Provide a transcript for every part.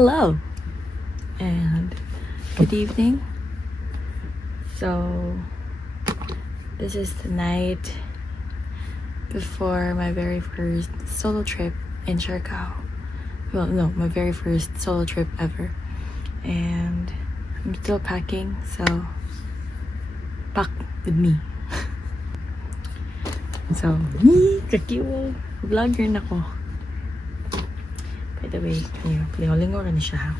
hello and good evening. So this is the night before my very first solo trip in Siargao. Well, no, my very first solo trip ever. And I'm still packing, so pack with me. So, kakiwa, vlogger na ko. By the way, lingaw-lingaw rin siya ha.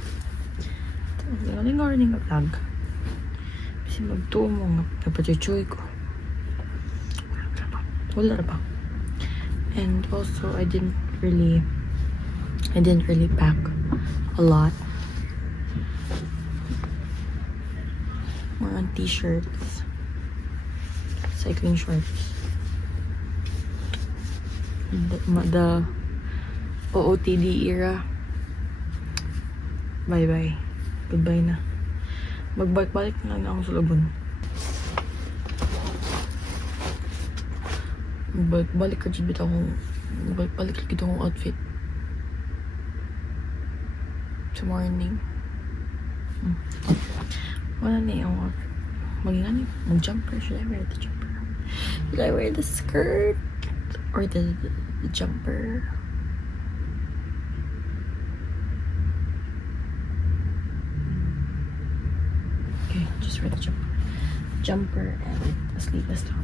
Lingaw-lingaw rin yung vlog. Kasi magtuo mo nga, napachuchoy ko. Wala na ba? And also, I didn't really pack a lot. More on t-shirts, cycling shorts. The OOTD era. Bye-bye. Goodbye na. Magbalik-balik na lang ako sa Lubon. Magbalik ka dyan bitaw akong magbalik ka dito akong outfit sa morning. Wala na yung outfit. Mag-jumper. Should I wear the jumper? Should I wear the skirt? Or the jumper? Okay, just wear the jumper and a sleeveless top.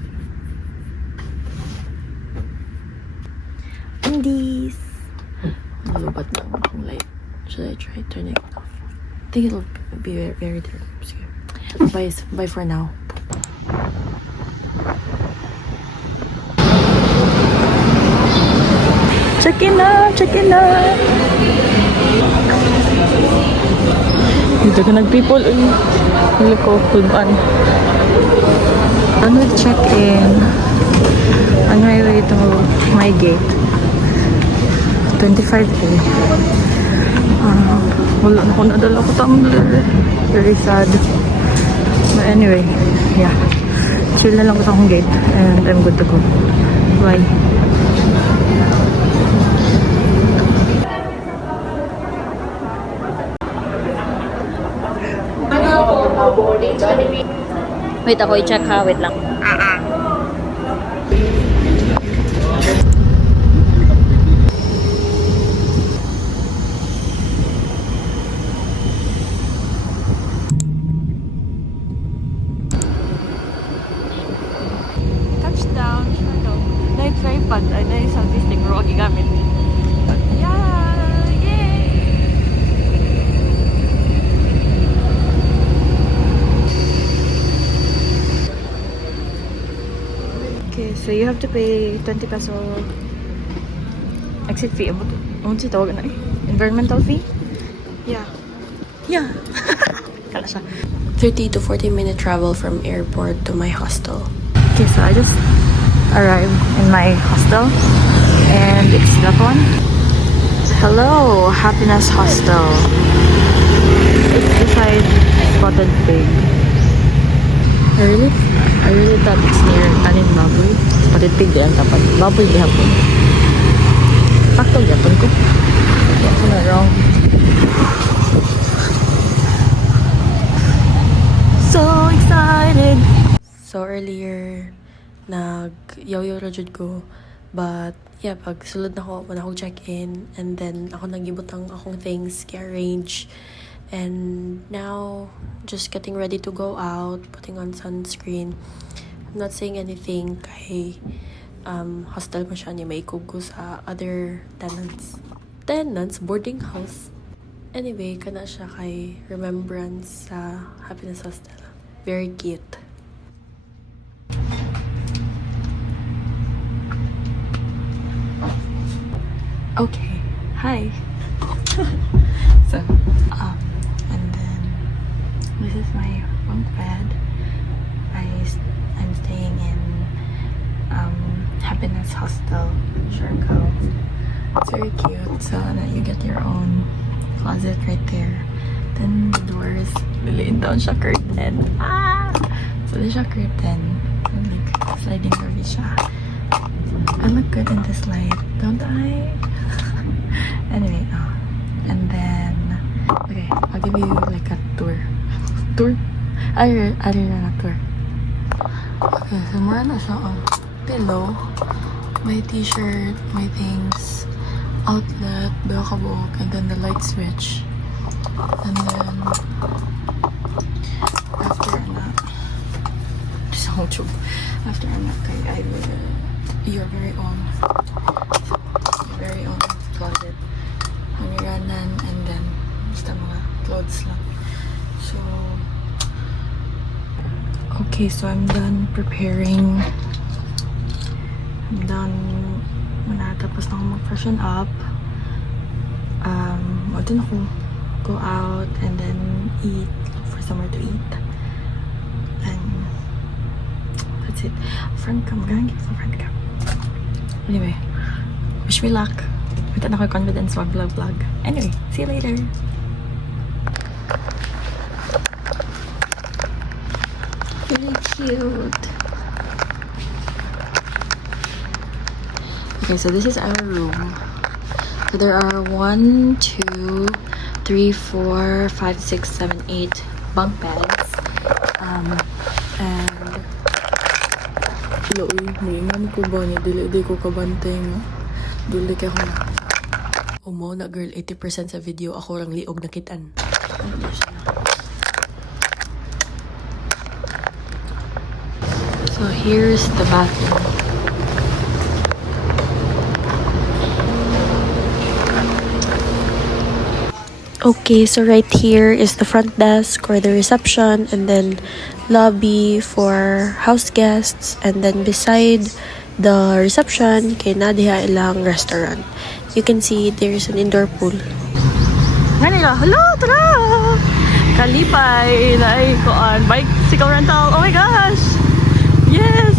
Undies. Nalubat na akong light. Should I try turning it off? I think it'll be very, very dark. Bye for now. Check in na! Dito ka nag-people. Look ko, kulban. Done with check-in. On my way to my gate. 25A. Wala na ko nadala ko tumbler. Very sad. But anyway, yeah. Chill na lang ko sa akong gate. And I'm good to go. Bye. Wait, ako i-check ha. Wait lang. Touchdown. Dahil tripod. Ay, dahil sa stick. Pero ako gigamit. So you have to pay 20 peso exit fee. Ano siya tawag na eh? Environmental fee? Yeah. Kala siya. 30 to 40 minute travel from airport to my hostel. Okay, so I just arrived in my hostel and it's that one. Hello, Happiness Hostel. It's beside Spotted Pig. I really thought it's near Tanin Baboy. Spotted Pig di ang tapat. Baboy di hapon. Pakto yapon ko. What's not wrong? So excited! So earlier, nag-yaw-yaw ra jud ko. But yeah, pag sulod na ko, wala akong check-in. And then ako nagibutang akong things, i-arrange. And now, just getting ready to go out, putting on sunscreen. I'm not saying anything kay hostel mo siya niya may kugo sa other tenants, boarding house. Anyway, kana siya kay remembrance sa Happiness Hostel. Very cute. Okay, hi. So, and then this is my bunk bed. I'm staying in Happiness Hostel, Siargao. It's very cute. So you get your own closet right there. Then the doors, liliin down siya curtain. So there's a curtain. Like sliding door siya. I look good in this light, don't I? Anyway, and then Okay, I'll give you like a tour. Tour? Ari na tour. Okay, so mura na siya ang pillow. My t-shirt, my things, outlet, kabuk, and then the light switch. And then after that, just hold you. After that, I will your very own closet. Hangiranan, and then basta mga clothes lang. So okay, so I'm done preparing. I'm done. Tapos na ako mag-freshen up. Doon ako go out and then eat. Look for somewhere to eat. And that's it. Front cam. I'm gonna give you a front cam. Anyway, wish me luck. Wala na ako confidence vlog. Anyway, see you later. Really cute. Okay, so this is our room. So there are 1, 2, 3, 4, 5, 6, 7, 8 bunk beds. And ko ba niya? Dili ko kabantay nga. Dili ka ko na. Umo na girl, 80% sa video ako rang liog nakitaan. Ano ba siya? So here's the bathroom. Okay, so right here is the front desk or the reception, and then lobby for house guests, and then beside the reception kay nadiha ilang restaurant. You can see there's an indoor pool. Ganila, hello, tara! Kalipay na ay koan bicycle rental. Oh my gosh! Yes!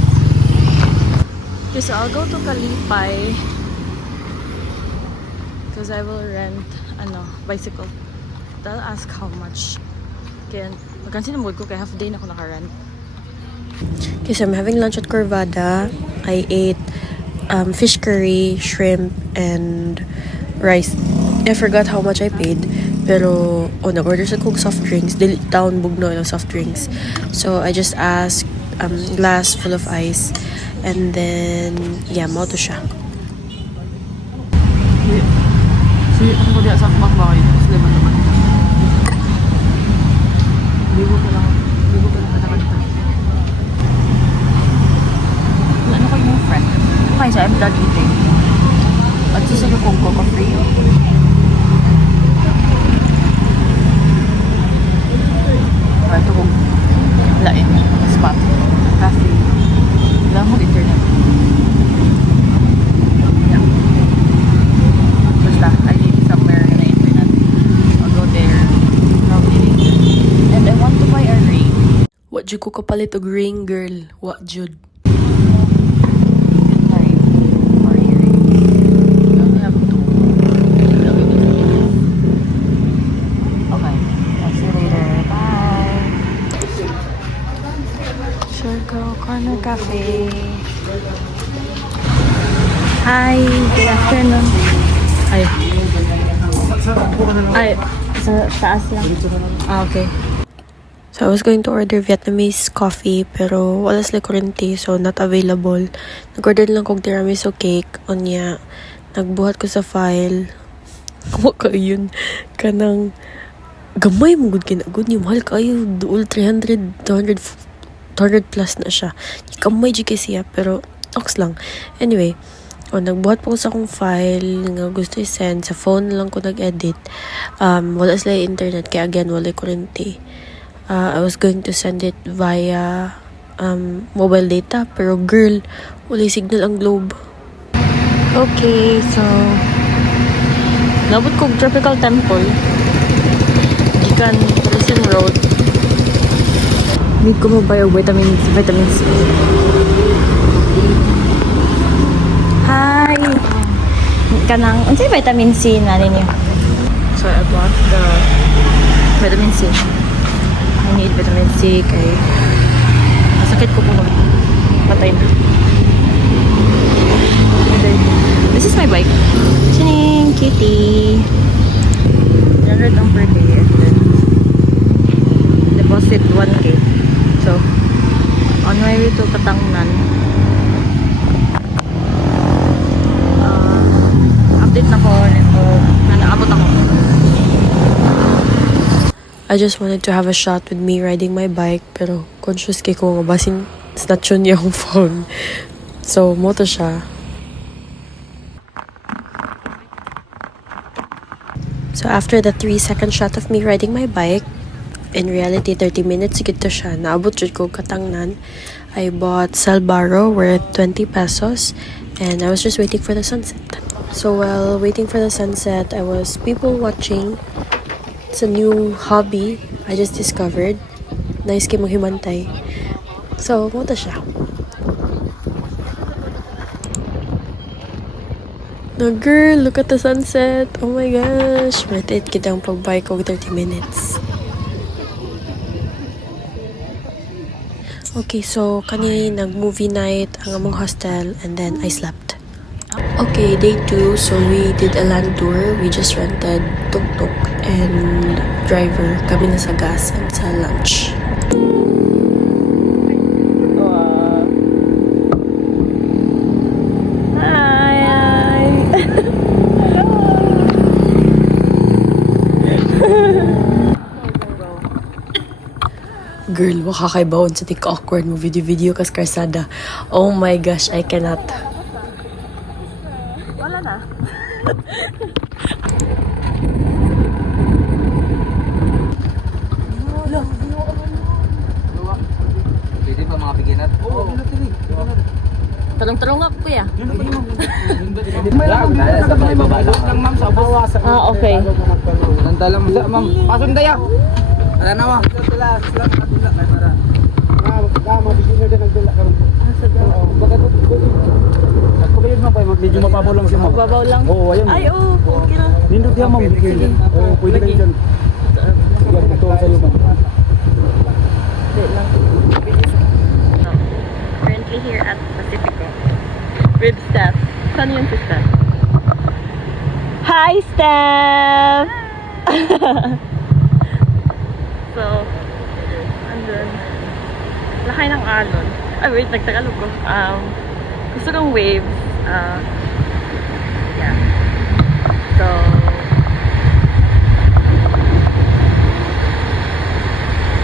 Okay, so I'll go to Kalipay because I will rent bicycle. I'll ask how much. Kaya magkansin mo ko kaya half day na ako nakarent. Okay, so I'm having lunch at Corvada. I ate fish curry, shrimp, and rice. I forgot how much I paid. Pero, nag-order sa kong soft drinks. Dili town bugno ng soft drinks. So, I just asked glass full of ice. And then, yeah, mo to siya. Si ako ko diya sa bakbakay. Sila ba naman? Ligo ka lang kata-kata. Ano ko yung friend? Okay, so I'm done eating. At sasabi kong coca-free. Ito kong lain. Spot. Cafe. Wala mo internet. Yeah. Basta, I need somewhere na internet. I'll go there. Probably. And I want to buy a ring. What jud ko kapalit og ring, girl? What jud? Corner Cafe. Hi, good afternoon. Ay, sa taas lang. Okay. So I was going to order Vietnamese coffee pero wala sila kurente, so not available. Nag-order lang kong tiramisu cake. Onya, nagbuhat ko sa file. Waka yun. Kanang gamay mo gud kinagud niyo. Mahal kayo. Duol 300, 200 plus na siya. Kamay di siya, pero ox lang. Anyway, nagbuhat po ko sa akong file nga gusto i-send. Sa phone lang ko nag-edit. Wala sila internet, kaya again, wala kurente. I was going to send it via mobile data, pero girl, wala signal ang Globe. Okay, so nabot kong Tropical Temple. Gikan Tourism Road. Need ko mo ba yung vitamin C? Hi! Kanang, unsay vitamin C na ninyo? So I bought the vitamin C. I need vitamin C kay masakit ko po patay na. This is my bike. Chining! Kitty! 300 ang per day and then deposit 1K. So, on my way to Katangnan. Update na ko na naabot ako. I just wanted to have a shot with me riding my bike, pero conscious kay ko nga basin snatch yun yung phone. So, moto siya. So, after the 3-second shot of me riding my bike, in reality, 30 minutes gito siya. Naabot jud ko Katangnan. I bought Salbaro worth 20 pesos, and I was just waiting for the sunset. So, while waiting for the sunset, I was people watching. It's a new hobby I just discovered. Nice kay maghimantay. So, moto siya. No, girl, look at the sunset. Oh my gosh. Matit kitang pagbike og 30 minutes. Okay, so kani nag-movie night ang among hostel and then I slept. Okay, day 2. So we did a land tour. We just rented tuk-tuk and driver. Kami na sa gas and sa lunch. Girl, makakaibawon sa tika awkward mo video kas karsada. Oh my gosh, I cannot. Wala na. Pwede pa mga beginner? Oo, Talong-talong ako kuya. lang ma'am sa bawasan. Ah, okay. Nandalang ma'am. Pasun daya. Ala na wa. Medyo mababaw lang siya, ma'am. Babaw lang. Oo, ayun. Ay, oo. Okay na. Nindot yan, ma'am. Oo, pwede kayo dyan. Sige, ito sa iyo, ma'am. Wait lang. Currently here at Pacifico with Steph. Saan yun si Steph? Hi, Steph! So, andun. Lakay ng alon. Ay, wait, nagtagalog ko. Gusto kong waves. Yeah. So,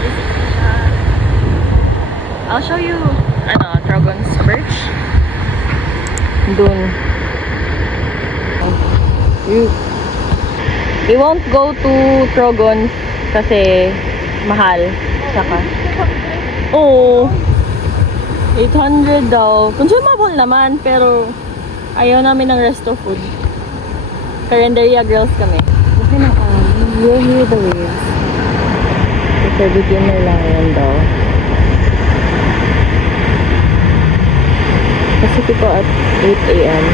this is I'll show you, Trogon's Birch. Dun. We won't go to Trogon's kasi mahal. Saka. Oo. 800 daw. Consumable naman, pero ayaw namin ng resto food. Carinderia girls kami. Okay na we'll hear the waves. Kasi beginner lang yan daw. Pacifico at 8 a.m.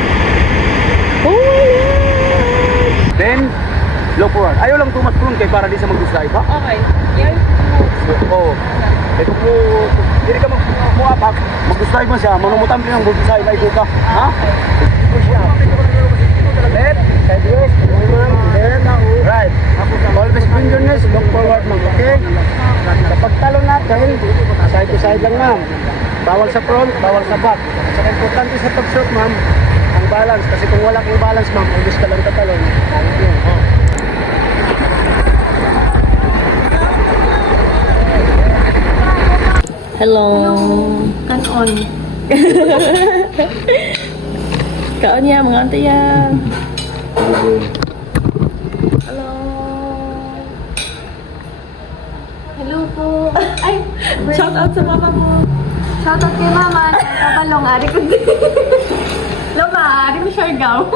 Oh my gosh! Then, low forward. Ayaw lang tumas prone kay para di sa mag-dislide, ha? Okay. Yeah. Oo. Ito po, hindi ka mag-uapak. Mag-dislide mo siya. Manumutan din ang mag-dislide. Ay, ka. Ha? Push siya. Left, sideways, then, right. Always bring your knees, look forward, ma'am. Okay? Kapag talon natin, side to side lang, ma'am. Bawal sa front, bawal sa back. Saka importante sa pag-shoot, ma'am, ang balance. Kasi kung wala kang balance, ma'am, always ka lang tatalon. Hello. Kanon. Kaon ya, mga ante ya. Hello. Hello po. Ay, Shout out sa mama mo. shoutout kay mama. Kabalong, ari ko din. Loma, ari mo Siargao.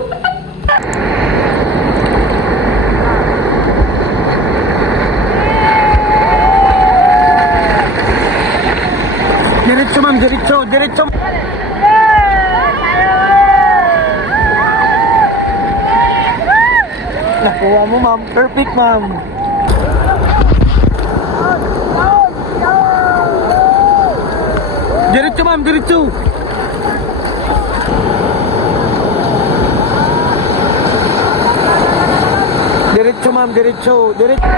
Diretso, ma'am, diretso, diretso. Nakuha mo, ma'am. Perfect, ma'am. Diretso, ma'am, diretso. Diretso, ma'am. ma'am, diretso. Diretso.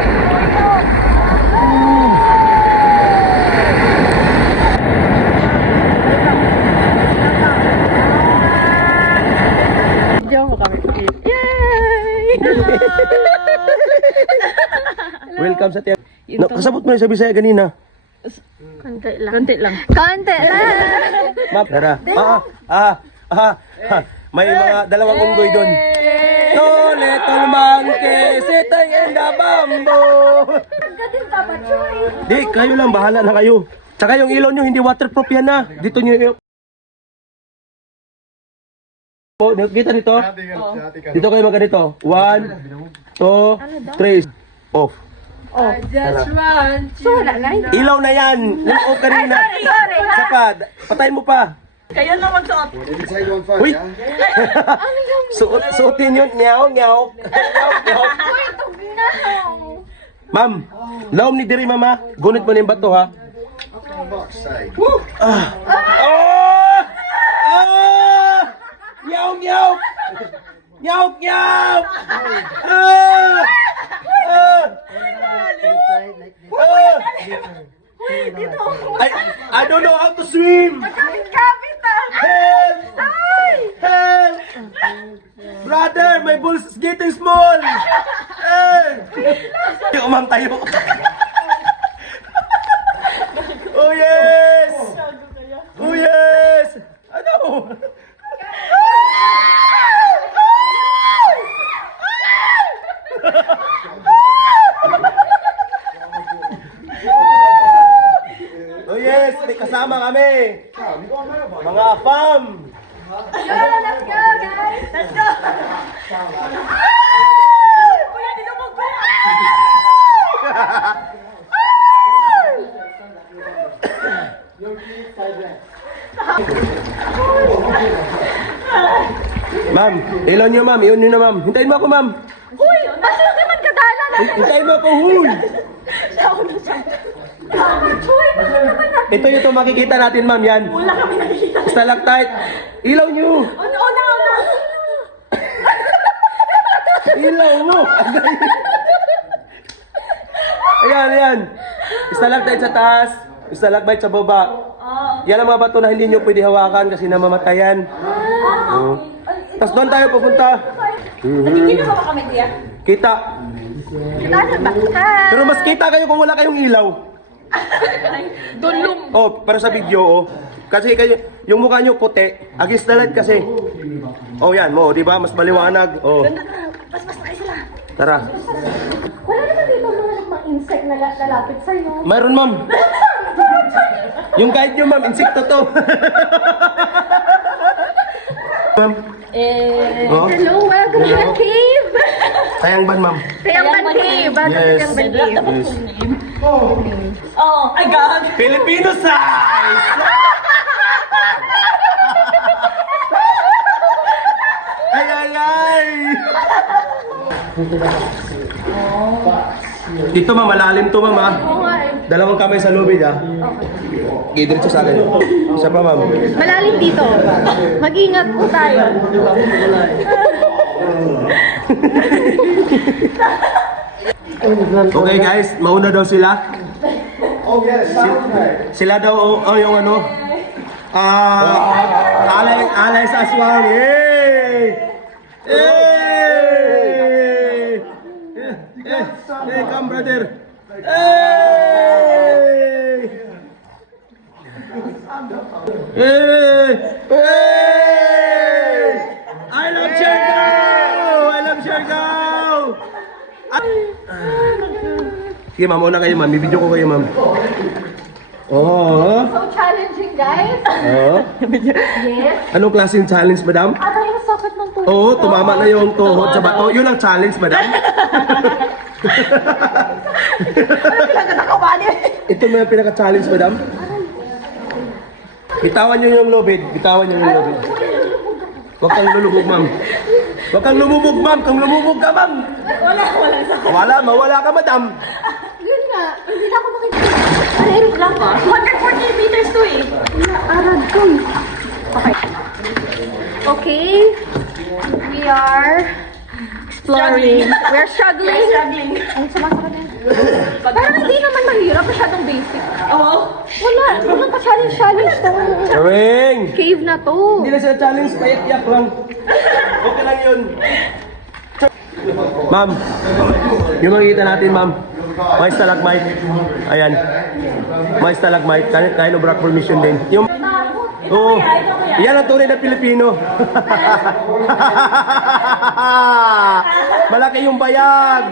Diyan mo kami. Yay! Welcome sa tiyan. Kasabot mo na sa Bisaya ganina. Konti lang. Konti lang. Konti lang! Ma'am, tara. May mga dalawang unggoy doon. To little monkey sitting in the bamboo. Gatin ka ba, Choy? Di, kayo lang, bahala na kayo. Tsaka yung ilaw nyo, hindi waterproof yan na. Dito nyo yung... Oh, nakikita nito? Dito kayo magganito. 1, 2, 3. Off. So, wala na yun. Ilaw na yan. Yung off kanina. Sorry, ha? Saka, patayin mo pa. Kayo na magsuot. Uy! Suotin yun. Nyaw, nyaw. Nyaw, nyaw. Uy, tugnaw! Ma'am, laom ni diri mama. Gunit mo na yung bato ha. Woo! Ah! Oh! Ah! Nyaw, nyaw! Nyaw, nyaw! Ah! Ah! Ah! I don't know how to swim! Help! Help! Brother, my balls is getting small! Hey! Umang tayo. Oh yes! Oh yes! Ano? Oh yes! May kasama kami! Mga fam! Let's go, guys! Let's go! Ma'am, ilaw niyo ma'am, iyon niyo na ma'am. Hintayin mo ako ma'am. Uy! Bakit naman kadala na? Hintayin mo ako, huy! Choy, bakit naman na? Ito makikita natin ma'am, yan. Wala kami nakikita. Stalactite. Ilaw niyo. Una! Ilaw mo. Ayan. Stalactite sa taas, stalagmite sa baba. Yan ang mga bato na hindi nyo pwede hawakan kasi namamatayan. Tapos doon tayo pupunta. Nakikita ba kami, Tia? Kita. Kita ba? Hi! Pero mas kita kayo kung wala kayong ilaw. Dulong! Oh, para sa video, oh. Kasi kayo, yung mukha nyo puti, against the light kasi. Oh, yan mo, di ba? Mas maliwanag. Oh. Mas na kayo sila. Tara. Wala naman dito mga insect na lalapit sa'yo. Mayroon, ma'am. Yung guide nyo, ma'am, insekto to. Ma'am. Oh, Hello, welcome to the cave! sayang ban, ma'am. Sayangban Cave! Welcome to Yes. Sayangban Cave. Yes. Oh, my God! Filipino size! Ay! Dito ma'am, malalim to ma'am ha. Dalawang kamay sa lubid ha. Diretso sa akin. Isa pa ma'am. Malalim dito. Mag-ingat po tayo. Okay guys, mauna daw sila. Oh yes. Sila daw yung ano. Alay sa aswang. Yay! Hey! Hey, come brother. Hey! Hey! Hey! I love Siargao! I love Siargao! Sige ma'am, una kayo ma'am. Bibidyo ko kayo ma'am. Oh. So challenging, guys. Oh. Yes. Anong klaseng challenge, madam? Ano yung sakit ng tuhod? Oo, tumama na yung tuhod sa bato. Yun ang challenge, madam. Ito na yung pinaka-challenge, madam. Bitawan nyo yung lubid. Bitawan nyo yung lubid. Huwag kang lulubog, ma'am. Huwag kang lumubog, ma'am. Kung lumubog ka, ma'am. Mawala ka, madam. Yun nga. Hindi na ako makikita. Ano lang ba? 248 meters to eh. Arad ko eh. Okay. Okay. We are exploring. We're struggling. Ang sumasakit na. Parang hindi naman mahirap. Masyadong basic. Oo. Walang pa-challenge to. Charing! Cave na to. Hindi na sila challenge, payak-yak lang. Okay lang yun. Ma'am, yung makikita natin, ma'am. May stalagmite. Ayan. May stalagmite. Dahil obrak permission din. Yung... Oo. Yan ang tunay na Pilipino. Malaki yung bayag.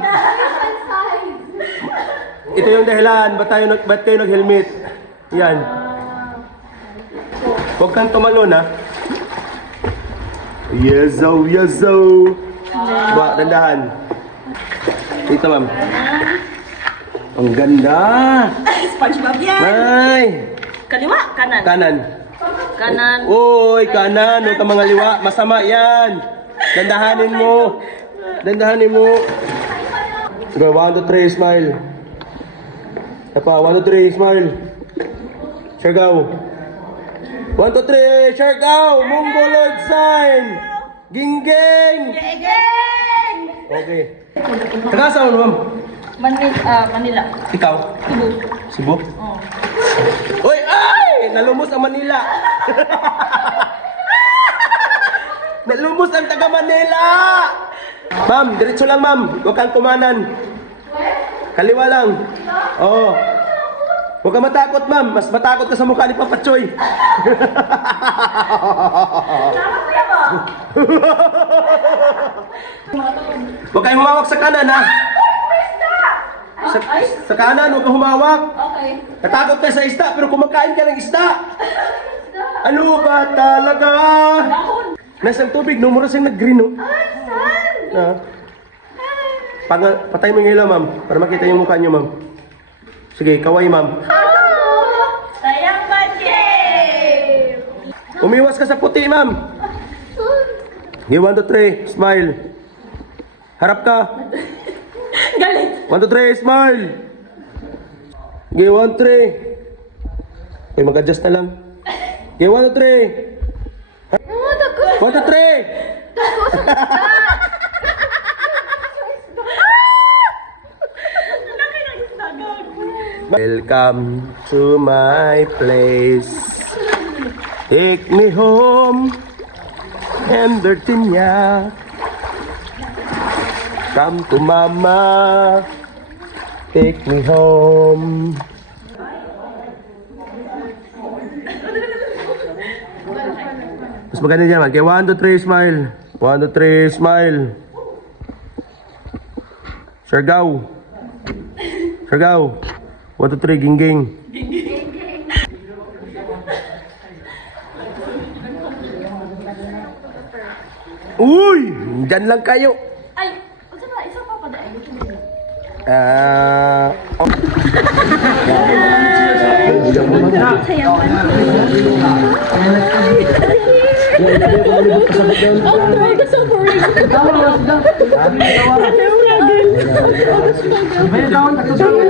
Ito yung dahilan. Ba't kayo nag-helmet? Yan. Huwag kang tumalon, ha? Yeso, yeso. Ba, dandahan. Dito, ma'am. Ang ganda. SpongeBob yan. Ay. Kaliwa, kanan. Kanan. Kanan. Uy, kanan. Huwag kang mga liwa. Masama yan. Dandahanin mo. Dandahanin mo. Go, 1, 2, 3, smile. Apa, 1, 2, 3, smile. Sure, go. 1, 2, 3, sure, go. Mongoloid sign. Gingging. Okay. Taga saan mo, ma'am? Manila. Ikaw? Cebu. Cebu? Uy, ay! Nalumos ang Manila. Nalumos ang taga Manila. Ma'am, diretso lang, ma'am. Huwag kang kumanan. Kaliwa lang. Oo. Huwag kang matakot, ma'am. Mas matakot ka sa mukha ni Papa Choy. Huwag kayong humawak sa kanan, ha? Sa kanan, huwag kang humawak. Okay. Natakot ka sa isda, pero kumakain ka ng isda. Ano ba talaga? Nasang tubig, numero siyang nag-green, no? Patay mo yung ilaw, ma'am, para makita yung mukha niyo, ma'am. Sige, kaway, ma'am. Sayang budget! Umiwas ka sa puti, ma'am. Okay, 1, 2, 3, smile. Harap ka. Galit. 1, 2, 3, smile. Okay, 1, 3. Okay, mag-adjust na lang. Okay, 1, 2, 3. 1, 2, 3. Welcome to my place. Take me home, Endertinya. Come to mama. Take me home. Mas maganda dyan, man. Okay, 1, 2, 3, smile. 1, 2, 3, smile. Siargao. Siargao. 1, 2, 3, gingging. Uy! Dyan lang kayo. Ay, isa pa pa dahil. Oh.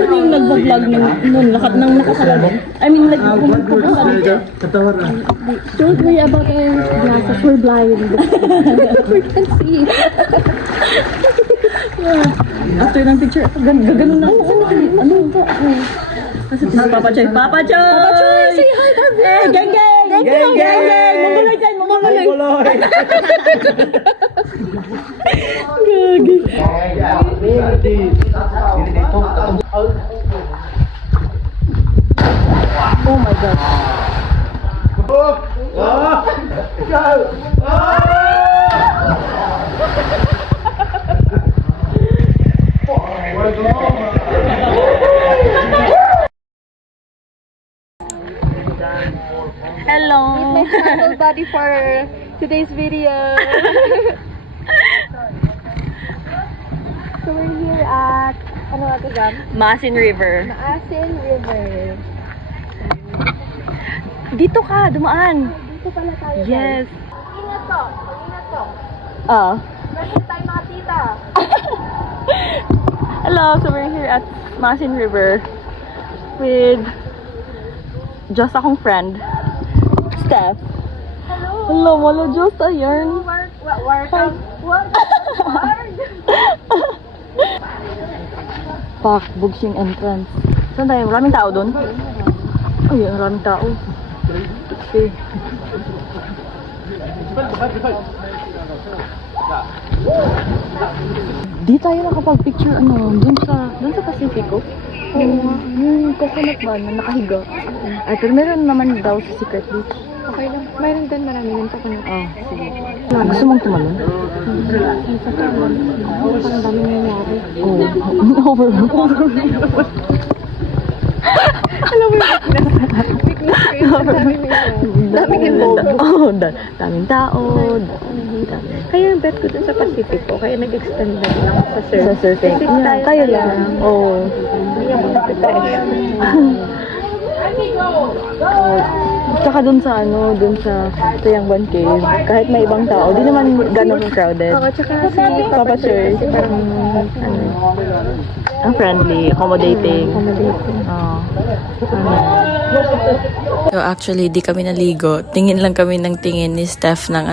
Yung nagbablog nun, lahat ng nakasalad. I mean, nagpupunta. Don't worry about our glasses. We're blind. We can see. After ng picture, gano'n na. Ano ba? Kasi Papa Choy. Papa Choy! Say hi, Barbie. Eh, geng geng! Geng geng! Mangguloy dyan, mangguloy! Gagi. Oh my God. Hello! My travel buddy for today's video. So we're here at, ano nga ito, Gam? Masin River. Maasin River. Dito ka, dumaan. Dito pala tayo. Yes. Ingat to. Ingat to. Ah. Meron tayo mga tita. Hello, so we're here at Masin River with just akong friend, Steph. Hello. Hello, wala Diyos, ayan. Pak, Bugsing entrance. Saan tayo? Maraming tao doon? Ay, maraming tao. Okay. Di tayo nakapag-picture dun sa Pacifico. Yung coconut ba na nakahiga. Ay, pero meron naman daw sa Secret Beach. Okay lang. Mayroon din marami ng coconut. Ah, sige. Gusto mong tumalon? Parang dami nangyayari. Oh, overwhelmed. Alam mo yung weakness ko yun. Dami nangyayari. Daming involved. Oh, daming tao. Kaya ang bet ko dun sa Pacifico, kaya nag-extend na lang sa surf. Sa surfing. Kasi tayo Kayo lang. Oo. Hindi ako nag-prepare. Tsaka dun sa Tuyangban Cave, kahit may ibang tao, di naman gano'n crowded. Oo, tsaka si Papa Sir, kasi parang, ang friendly, accommodating. Oo. So actually, di kami naligo. Tingin lang kami ng tingin ni Steph ng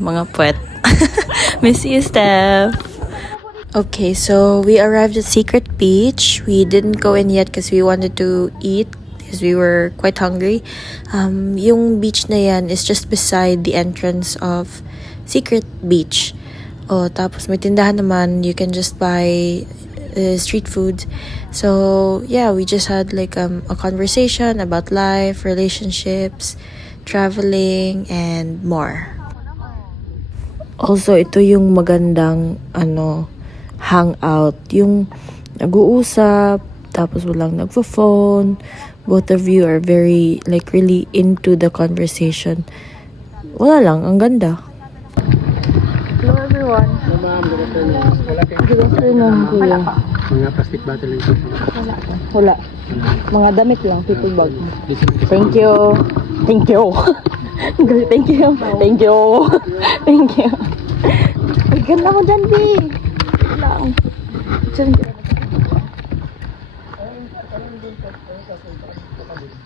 mga puwet. Miss you, Steph! Okay, so we arrived at Secret Beach. We didn't go in yet because we wanted to eat because we were quite hungry. Yung beach na yan is just beside the entrance of Secret Beach. Oh, tapos may tindahan naman. You can just buy street food. So yeah, we just had like a conversation about life, relationships, traveling, and more. Also, ito yung magandang hangout, yung nag-uusap tapos walang nagfo-phone. Both of you are very really into the conversation. Wala lang, ang ganda. Hello everyone. Ma'am, good afternoon. Good afternoon, kuya. Mga plastic bottle lang ito. Wala. Mga damit lang, paper bag. Thank you. Thank you. Thank you. Thank you. Thank you. Ay, ganda mo dyan, B. Lang.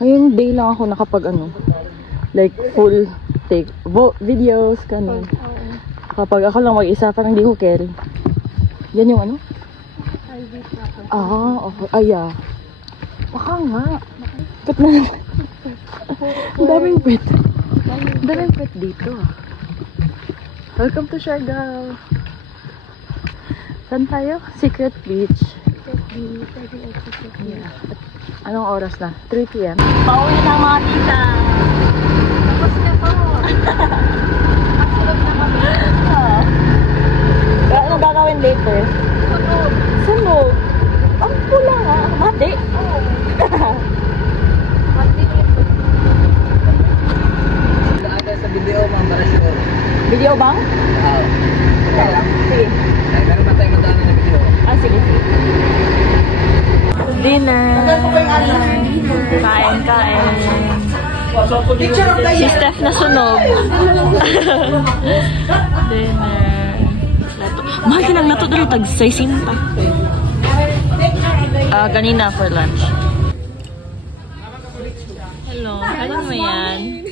Ngayong day lang ako nakapag like full take videos, ganun. Kapag ako lang mag-isa, parang di ko carry. Yan yung okay. Ay, yeah. Baka nga. Ba't na? Ang daming pet. Ang daming pet dito. Welcome to Siargao. Saan tayo? Secret Beach. Yeah. Anong oras na? 3 p.m. Pauwi na mga tita. Tapos na po. Ano gagawin later? Sunog. Ang pula nga. Mati. Ada sa video, ma'am, para sure. Video bang? Oo. Sige. Ay, meron ba tayong madami na video? Sige. Dinner. Kain. Si Steph na sunog. Dinner. Mahal ka ng nato dali tag 60. Kanina for lunch. Hello, ano mo yan?